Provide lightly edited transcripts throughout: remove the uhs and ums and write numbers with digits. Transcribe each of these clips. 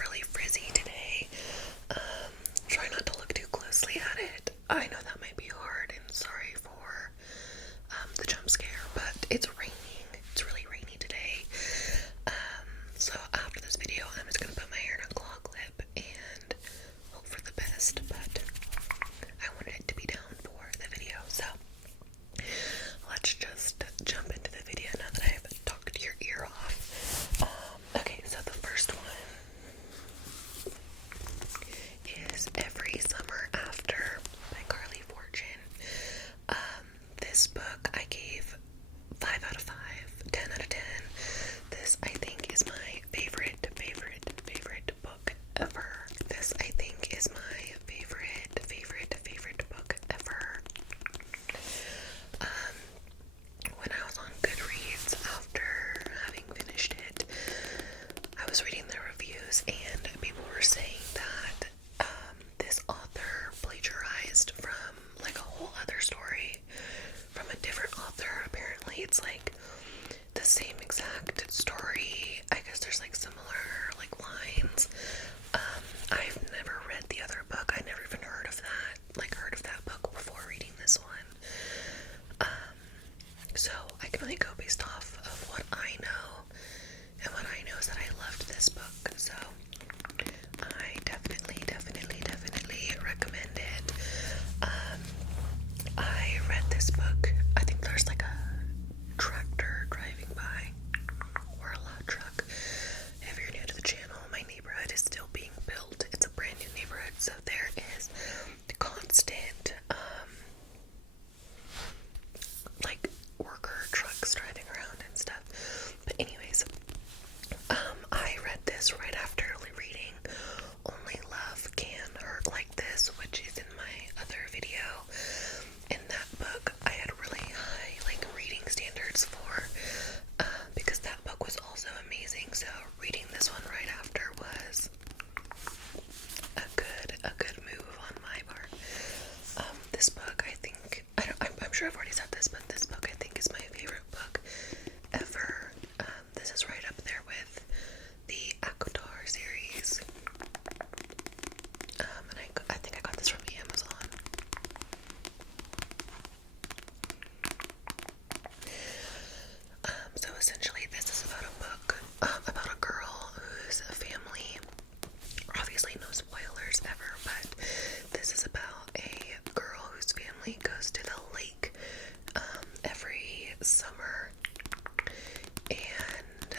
really frizzy today. Try not to look too closely at it. I know that might be hard, and sorry for the jump scare, but it's raining. It's really rainy today. So after this video, I'm just gonna put my hair in a claw clip and hope for the best, but I wanted it to be down for the video, so let's just jump into the video now that I've talked your ear off. Okay, so the first one is Every Summer After by Carly Fortune. This book I gave 5 out of 5, 10 out of 10. This I think is my favorite book ever. This I think is my favorite book ever. When I was on Goodreads after having finished it, I was reading the reviews and people were saying that this author plagiarized from like a whole other story from a different author. Apparently it's like the same exact story. I guess there's like similar like lines. I've never read the other book. I never even heard of that book before reading this one. So I can only go based off of what I know, and what I know is that I loved this book. So I definitely recommend it. I read this book. I think there's like a tractor driving by, or a loud truck. If you're new to the channel, my neighborhood is still being built. It's a brand new neighborhood, so there is constant like worker trucks driving around and stuff. But anyways, I read this right after reading Only Love Can Hurt Like This, which is in my other video. In that book, I had really high like reading standards for, because that book was also amazing. So reading this one right after was a good move on my part. This book, I think, I'm sure I've already said this, but this book I think is my favorite book ever. This is right up there with the Akotar series. And I think I got this from Amazon. So essentially this is about a book, about a girl whose family, obviously no spoilers ever, but this is about a girl whose family goes to the lake every summer, and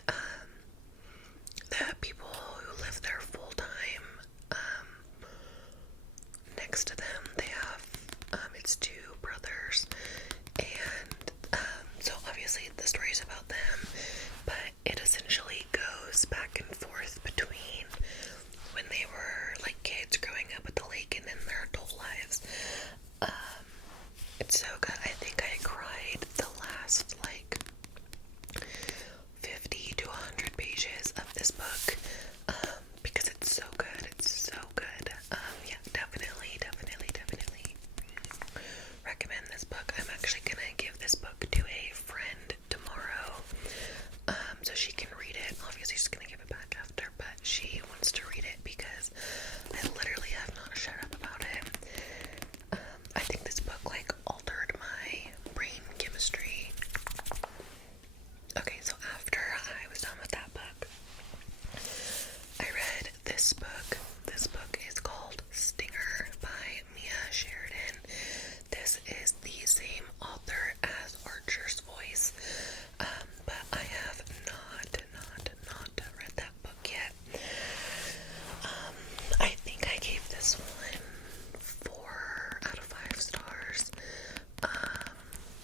the people who live there full time, next to them they have it's two brothers, and so obviously the story's about them, but it essentially goes back and forth between when they were like kids growing up at the lake and in their adult lives. It's so good. I think I cried the last like 50 to 100 pages of this book, because it's so good. It's so good. Yeah, definitely recommend this book. I'm actually gonna give this book to a friend tomorrow, so she can read it. Obviously she's gonna give it back after, but she wants to read it because I literally have not shut up about it. I think this book like altered my brain chemistry. Okay, so after I was done with that book, I read this book. This book is called Stinger by Mia Sheridan. This is the same author as Archer's Voice, but I have not read that book yet. I think I gave this one 4 out of 5 stars.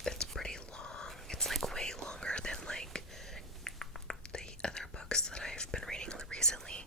It's pretty long. It's like way longer than like the other books that I've been reading recently.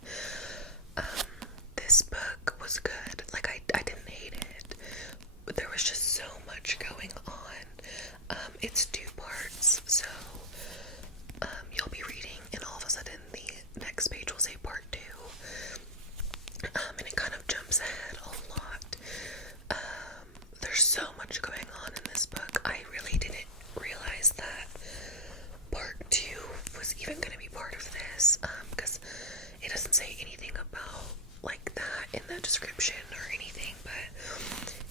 about like that in the description or anything, but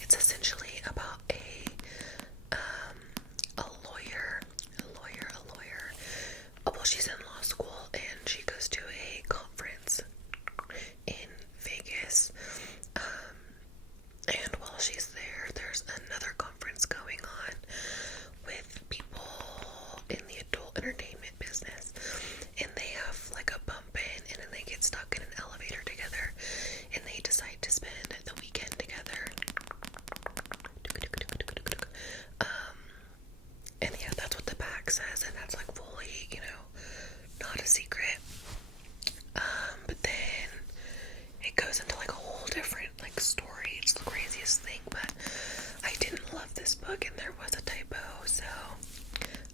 it's essentially about a lawyer. Oh, well, she's in law school and she goes to a conference in Vegas. And while she's there, there's another conference going on with people in the adult entertainment business, and they have like a bump in, and then they get stuck in an elevator together, and they decide to spend the weekend together. And yeah, that's what the back says, and that's like fully, not a secret. But then it goes into like a whole different like story. It's the craziest thing, but I didn't love this book, and there was a typo, so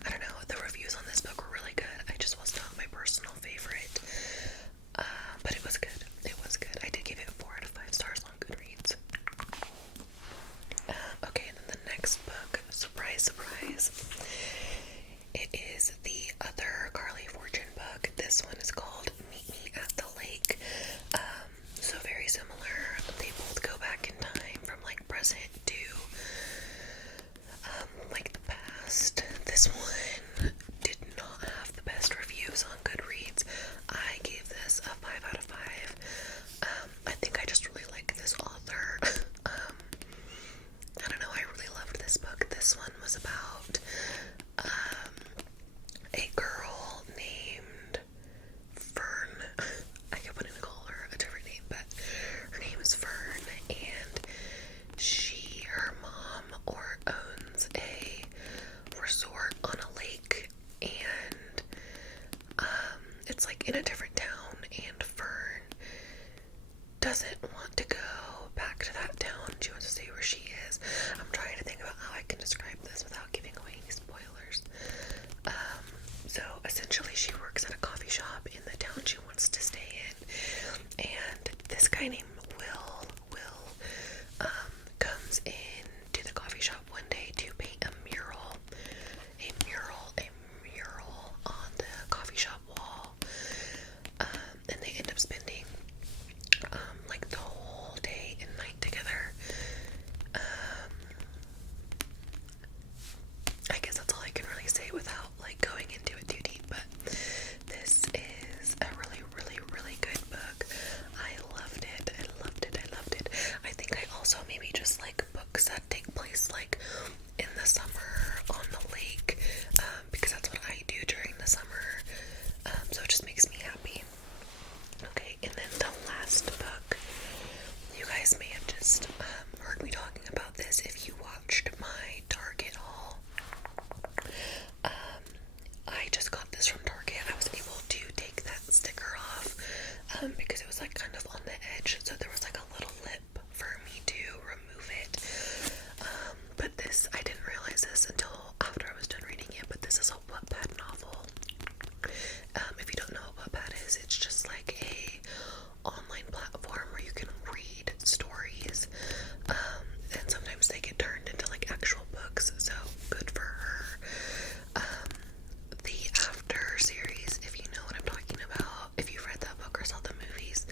I don't know. The reviews on this book were really good. I just was not my personal favorite, but it was good. It was good. I did give it 4 out of 5 stars on Goodreads. Okay, and then the next book, surprise, it is the other Carly Fortune book. This one is called Meet Me at the Lake. So very similar. They both go back in time from like present to like the past. This one did not have the best reviews on Goodreads. I gave this a 5 out of 5. I think I just really like this author. I don't know, I really loved this book. This one was about a girl named Fern. I kept wanting to call her a different name, but her name is Fern, and her mom owns a resort on a lake, and it's like in a different town, and Fern doesn't want to go back to that town. She wants to stay where she is. I'm trying to think about how I can describe this without giving away any spoilers. So essentially she works at a coffee shop in the town she wants to stay in, and this guy named Will comes in to the coffee shop one day to paint a mural on the coffee shop wall, and they end up spending like the whole day and night together. I guess that's all I can really say without like going into it too deep, but this is a really, really, really good book. I loved it. I think I also maybe just like books that take place like in the summer on the lake, because that's what I do during the summer, so it just makes me happy. Okay, and then the last book, you guys may have just heard me talking about this if you watched my Target haul. I just got this from Target. I was able to take that sticker off because it was like kind of on the edge, so there was like a little lip for me to remove it. But this, I didn't realize this until after I was done reading it, but this is a Whatpad novel. If you don't know what Whatpad is, it's just like a online platform where you can read stories, and sometimes they get turned into like actual books, so good for her. The After series, if you know what I'm talking about, if you've read that book or saw the movies,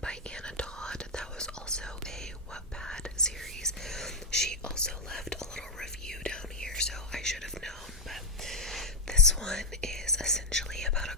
by Anna Todd, that was also a Whatpad series. She also left a little review down here, so I should have known, but this one is essentially about a